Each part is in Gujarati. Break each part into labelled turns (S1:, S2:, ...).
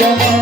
S1: yeah on.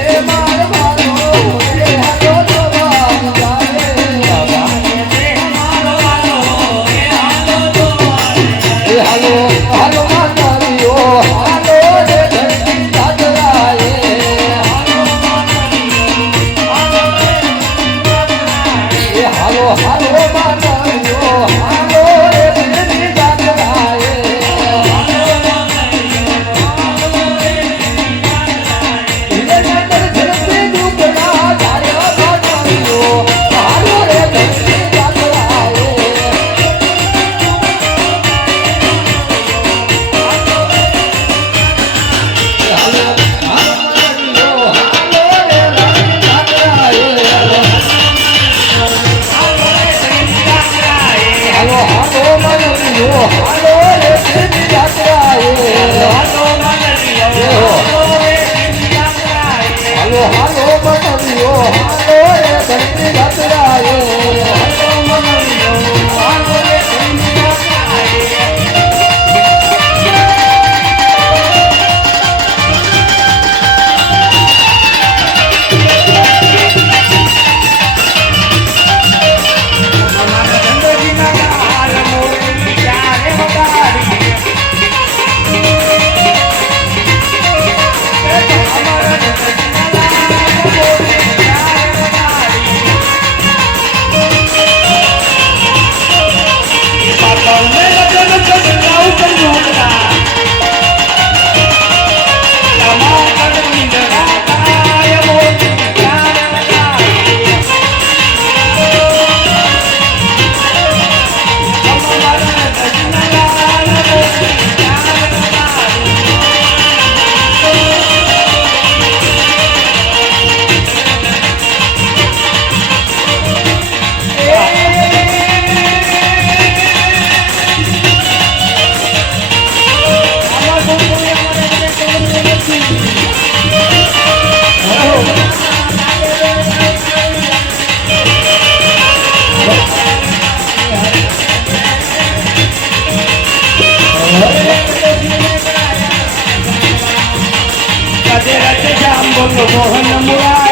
S1: હાલો હાલો બટવ્યો હાલો એ ધરતી મોહન મુરારી